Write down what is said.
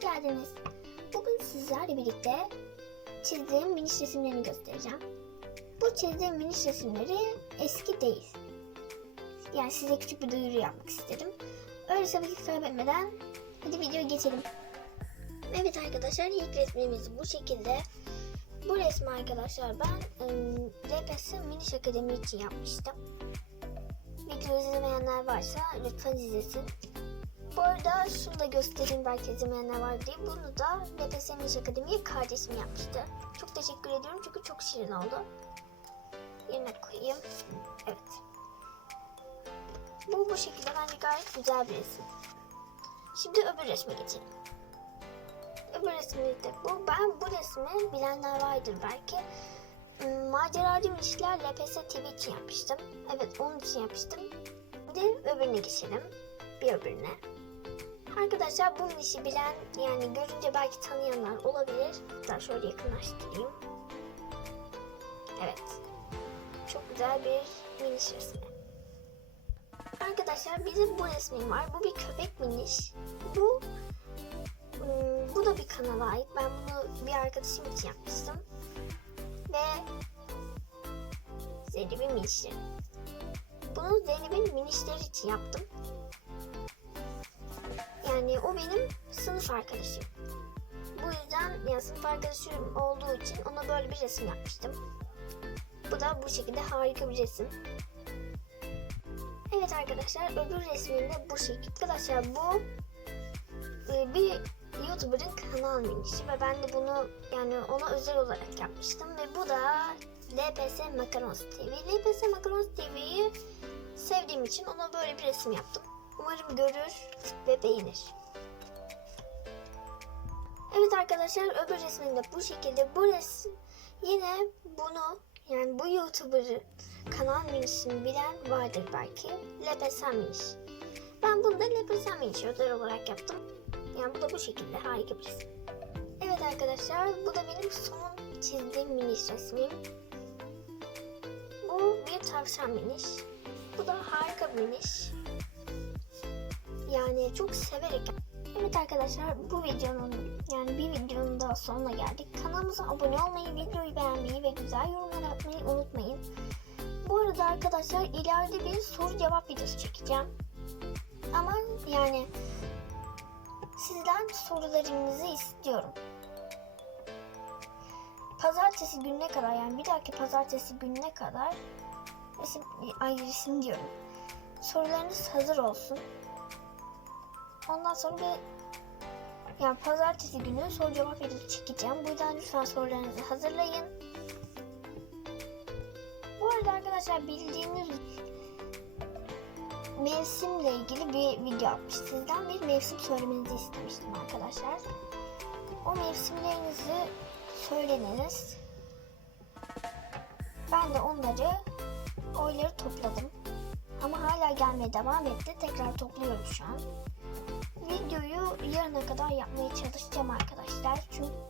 geldiniz. Bugün sizlerle birlikte çizdiğim miniş resimlerini göstereceğim. Bu çizdiğim miniş resimleri eski değil. Yani size küçük bir duyuru yapmak istedim. Öyleyse vakit kaybetmeden hadi videoya geçelim. Evet arkadaşlar ilk resmimiz bu şekilde. Bu resmi arkadaşlar ben ıı, LPS Miniş Akademi için yapmıştım. Videoyu izlemeyenler varsa lütfen izlesin. Bu arada şunu da göstereyim belki izlemeyenler var diye. Bunu da LPS Miniş Akademi'ye kardeşim yapmıştı. Çok teşekkür ediyorum çünkü çok şirin oldu. Yerine koyayım. Evet. Bu bu şekilde bence gayet güzel bir resim. Şimdi öbür resme geçelim. Öbür resmi de bu. Ben bu resmi bilenler vardır belki. Hmm, Maceracı Minişler LPS TV için yapmıştım. Evet onun için yapmıştım. Bir de öbürüne geçelim. Bir öbürüne. Arkadaşlar bu minişi bilen yani görünce belki tanıyanlar olabilir. Hatta şöyle yakınlaştırayım. Evet. Çok güzel bir miniş resmi. Arkadaşlar bizim bu resmim var. Bu bir köpek miniş. Bu Hmm, bu da bir kanala ait. Ben bunu bir arkadaşım için yapmıştım. Ve Zeynep'in minişi. Bunu Zeynep'in minişleri için yaptım. Yani o benim sınıf arkadaşım. Bu yüzden yani sınıf arkadaşım olduğu için ona böyle bir resim yapmıştım. Bu da bu şekilde harika bir resim. Evet arkadaşlar öbür resminde bu şekilde. Arkadaşlar bu e, bir YouTuber'ın kanal minişi ve ben de bunu yani ona özel olarak yapmıştım ve bu da LPS Makaronis TV. LPS Makaronis TV'yi sevdiğim için ona böyle bir resim yaptım. Umarım görür ve beğenir. Evet arkadaşlar öbür resminde bu şekilde bu resim yine bunu yani bu YouTuber'ı kanal minişini bilen vardır belki. Miniş. Ben bunu da miniş özel olarak yaptım. Yani bu da bu şekilde harika bir resim. Evet arkadaşlar bu da benim son çizdiğim miniş resmim. Bu bir tavşan miniş. Bu da harika bir miniş. Yani çok severek Evet arkadaşlar bu videonun yani bir videonun daha sonuna geldik. Kanalımıza abone olmayı, videoyu beğenmeyi ve güzel yorumlar atmayı unutmayın. Bu arada arkadaşlar ileride bir soru cevap videosu çekeceğim. Ama yani sizden sorularınızı istiyorum. Pazartesi gününe kadar yani bir dahaki pazartesi gününe kadar resim, ay resim diyorum. Sorularınız hazır olsun. Ondan sonra bir yani pazartesi günü soru cevap videosu çekeceğim. Bu yüzden lütfen sorularınızı hazırlayın. Bu arada arkadaşlar bildiğiniz mevsimle ilgili bir video atmış. Sizden bir mevsim söylemenizi istemiştim arkadaşlar. O mevsimlerinizi söylediniz. Ben de onları oyları topladım. Ama hala gelmeye devam etti. Tekrar topluyorum şu an. Videoyu yarına kadar yapmaya çalışacağım arkadaşlar. Çünkü